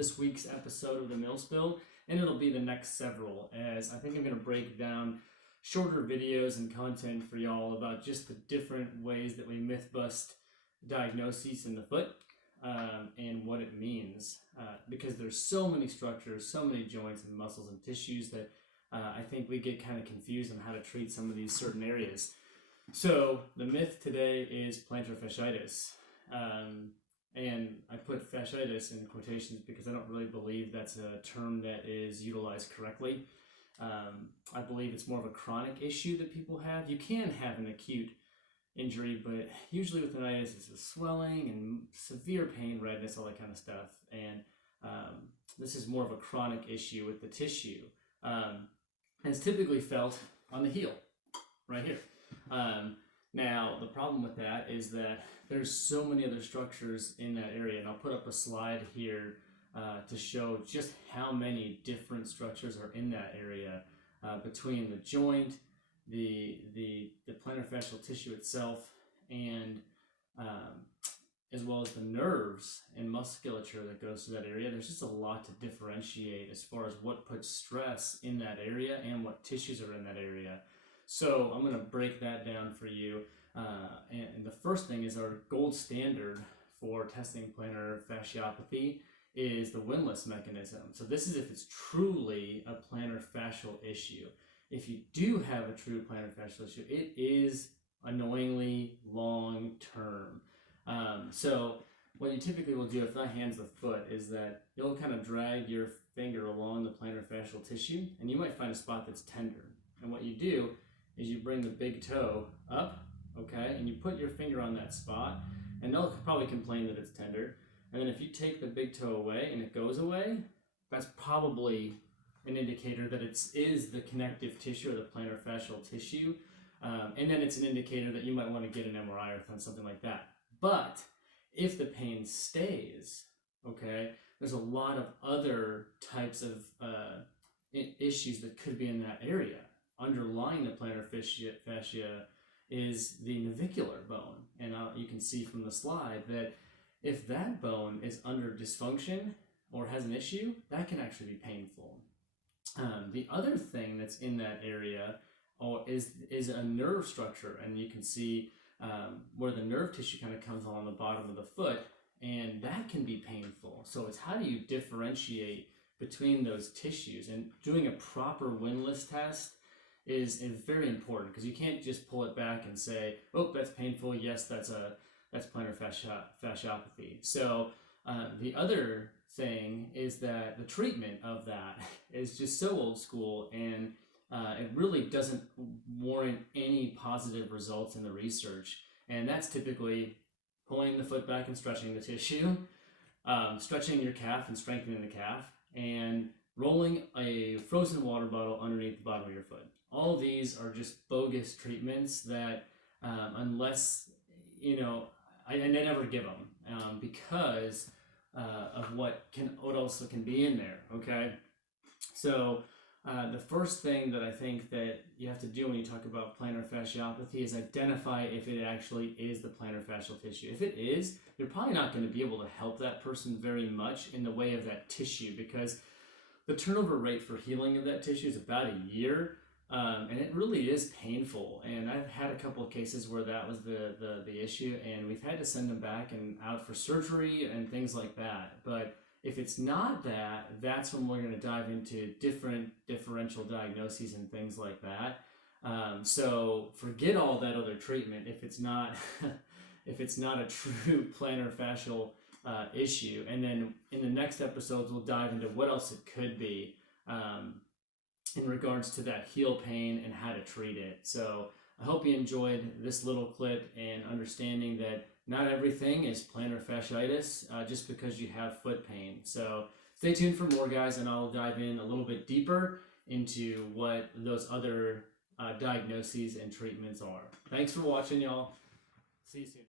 this week's episode of the Mill Spill, and it'll be the next several, as I think I'm going to break down shorter videos and content for y'all about just the different ways that we myth bust diagnoses in the foot and what it means. Because there's so many structures, so many joints and muscles and tissues that I think we get kind of confused on how to treat some of these certain areas. So the myth today is plantar fasciitis. And I put fasciitis in quotations because I don't really believe that's a term that is utilized correctly. I believe it's more of a chronic issue that people have. You can have an acute injury, but usually with itis, it's a swelling and severe pain, redness, all that kind of stuff. And this is more of a chronic issue with the tissue. And it's typically felt on the heel, right here. Now, the problem with that is that there's so many other structures in that area, and I'll put up a slide here to show just how many different structures are in that area between the joint, the plantar fascial tissue itself, and as well as the nerves and musculature that goes to that area. There's just a lot to differentiate as far as what puts stress in that area and what tissues are in that area. So I'm going to break that down for you. And the first thing is our gold standard for testing plantar fasciopathy is the windlass mechanism. So this is if it's truly a plantar fascial issue. If you do have a true plantar fascial issue, it is annoyingly long term. So what you typically will do if that hand's the foot is that you'll kind of drag your finger along the plantar fascial tissue, and you might find a spot that's tender. And what you do is you bring the big toe up, okay, and you put your finger on that spot, and they'll probably complain that it's tender. And then if you take the big toe away and it goes away, that's probably an indicator that it is the connective tissue or the plantar fascial tissue. And then it's an indicator that you might want to get an MRI or something like that. But if the pain stays, okay, there's a lot of other types of issues that could be in that area. Underlying the plantar fascia is the navicular bone. And you can see from the slide that if that bone is under dysfunction or has an issue, that can actually be painful. The other thing that's in that area is a nerve structure, and you can see where the nerve tissue kind of comes along the bottom of the foot, and that can be painful. So it's how do you differentiate between those tissues, and doing a proper windlass test is very important, because you can't just pull it back and say, oh, that's painful, yes, that's plantar fasciopathy. So the other thing is that the treatment of that is just so old school, and it really doesn't warrant any positive results in the research. And that's typically pulling the foot back and stretching the tissue, stretching your calf and strengthening the calf, and rolling a frozen water bottle underneath the bottom of your foot. All of these are just bogus treatments that unless, I never give them because of what also can be in there, okay? So the first thing that I think that you have to do when you talk about plantar fasciopathy is identify if it actually is the plantar fascial tissue. If it is, you're probably not going to be able to help that person very much in the way of that tissue, because the turnover rate for healing of that tissue is about a year. And it really is painful, and I've had a couple of cases where that was the issue, and we've had to send them back and out for surgery and things like that. But if it's not that, that's when we're going to dive into different differential diagnoses and things like that. So forget all that other treatment if it's not if it's not a true plantar fascial issue. And then in the next episodes, we'll dive into what else it could be. In regards to that heel pain and how to treat it. So I hope you enjoyed this little clip and understanding that not everything is plantar fasciitis just because you have foot pain. So stay tuned for more, guys, and I'll dive in a little bit deeper into what those other diagnoses and treatments are. Thanks for watching, y'all. See you soon.